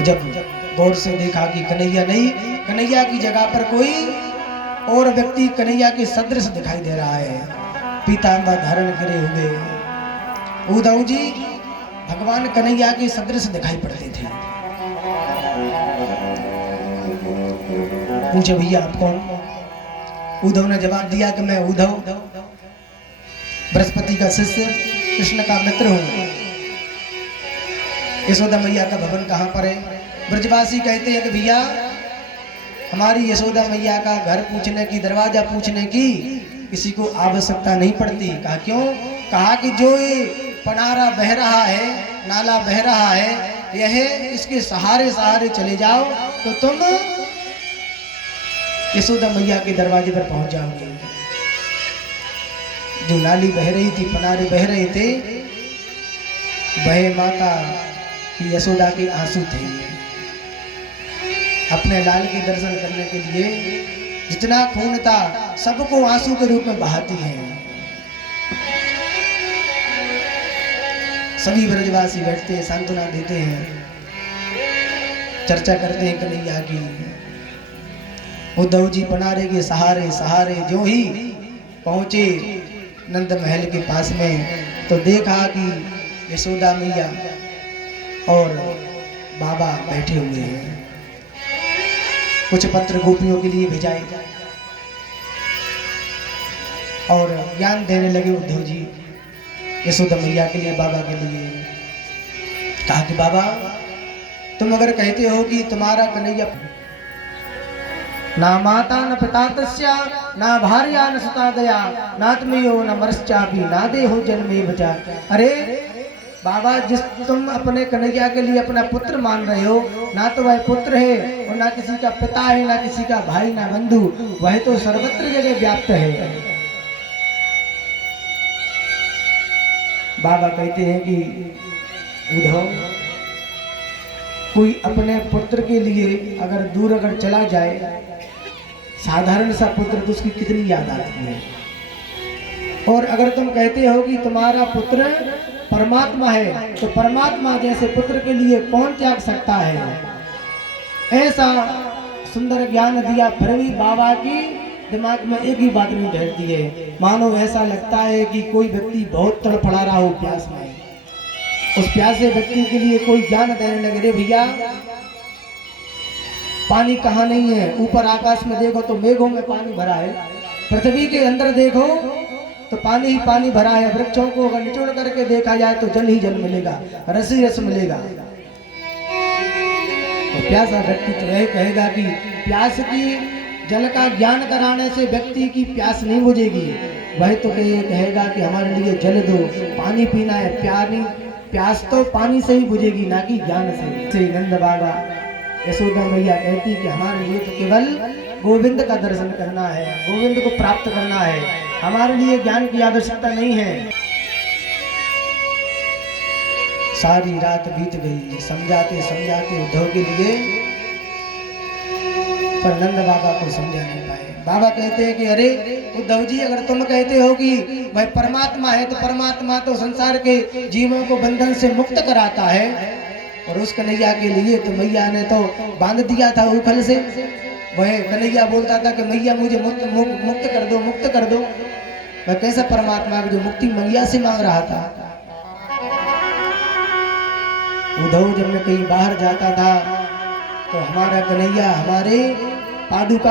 जब गौर से देखा कि कन्हैया नहीं, कन्हैया की जगह पर कोई और व्यक्ति कन्हैया के सदृश दिखाई दे रहा है, पीतांबर धारण करे हुए। उद्धव जी भगवान कन्हैया के सदृश दिखाई पड़ते थे। पूछे भैया आप कौन? उद्धव ने जवाब दिया कि मैं उद्धव बृहस्पति का शिष्य, कृष्ण का मित्र हूं। यशोदा मैया का भवन कहाँ पर है? ब्रजवासी कहते हैं कि भैया हमारी यशोदा मैया का घर पूछने की, दरवाजा पूछने की किसी को आवश्यकता नहीं पड़ती। कहा क्यों? कहा कि जो ये पनारा बह रहा है, नाला बह रहा है, यह इसके सहारे सहारे चले जाओ तो तुम यशोदा मैया के दरवाजे पर पहुंच जाओगे। जो नाली बह रही थी, पनारे बह रहे थे, वह माता की यशोदा के आंसू थे। अपने लाल के दर्शन करने के लिए जितना खून था सबको आंसू के रूप में बहाती हैं। सभी ब्रजवासी बैठते हैं, सांत्वना देते हैं, चर्चा करते हैं कन्हैया की। उद्धव जी पनारे के सहारे सहारे जो ही पहुंचे नंद महल के पास में तो देखा कि यशोदा मैया और बाबा बैठे हुए हैं। कुछ पत्र गोपियों के लिए भेजाए और ज्ञान देने लगे उद्धव जी यशोदा मैया के लिए, बाबा के लिए। कहा कि बाबा तुम अगर कहते हो कि तुम्हारा कन्हैया ना माता न पिता तस्या ना भार्या न सुता दया नात्मयो न मरश्चापि ना देहो जन्मे बचा। अरे बाबा, जिस तुम अपने कन्हैया के लिए अपना पुत्र मान रहे हो, ना तो वह पुत्र है और ना किसी का पिता है, ना किसी का भाई, ना बंधु, वह तो सर्वत्र जगह व्याप्त है। बाबा कहते हैं कि उद्धव, कोई अपने पुत्र के लिए अगर दूर अगर चला जाए, साधारण सा पुत्र, तो उसकी कितनी याद आती है। और अगर तुम कहते हो कि तुम्हारा पुत्र परमात्मा है, तो परमात्मा जैसे पुत्र के लिए कौन त्याग सकता है? ऐसा सुंदर ज्ञान दिया, फिर भी बाबा की दिमाग में एक ही बात नहीं बैठती है। मानो ऐसा लगता है कि कोई व्यक्ति बहुत तड़फड़ा रहा हो प्यास में, उस प्यासे व्यक्ति के लिए कोई ज्ञान देने लगे। रे भैया, पानी कहाँ नहीं है? ऊपर आकाश में देखो तो मेघों में पानी भरा है, पृथ्वी के अंदर देखो तो पानी ही पानी भरा है। वृक्षों को अगर निचोड़ करके देखा जाए तो जल ही जल मिलेगा, रस ही रस मिलेगा। तो प्यासा व्यक्ति तो वह कहेगा कि प्यास की जल का ज्ञान कराने से व्यक्ति की प्यास नहीं बुझेगी। वह तो कहेगा कि हमारे लिए जल दो, पानी पीना है। प्यास तो पानी से ही बुझेगी, ना कि ज्ञान से। नंद बाबा यशोदा मैया कहती कि हमारे लिए तो केवल गोविंद का दर्शन करना है, गोविंद को प्राप्त करना है, हमारे लिए ज्ञान की आवश्यकता नहीं है। सारी रात बीत गई समझाते समझाते उद्धव के लिए, पर नंद बाबा को समझा नहीं पाए। बाबा कहते हैं कि अरे उद्धव जी, अगर तुम कहते हो कि वह परमात्मा है, तो परमात्मा तो संसार के जीवों को बंधन से मुक्त कराता है, और उस कन्हैया के लिए तो मैया ने तो बांध दिया था उखल से। वह कन्हैया बोलता था कि मैया मुझे मुक्त कर दो, मुक्त कर दो। वह कैसा परमात्मा जो मुक्ति मैया से मांग रहा था? उद्धव जब मैं कहीं बाहर जाता था तो हमारा कन्हैया हमारे पादुका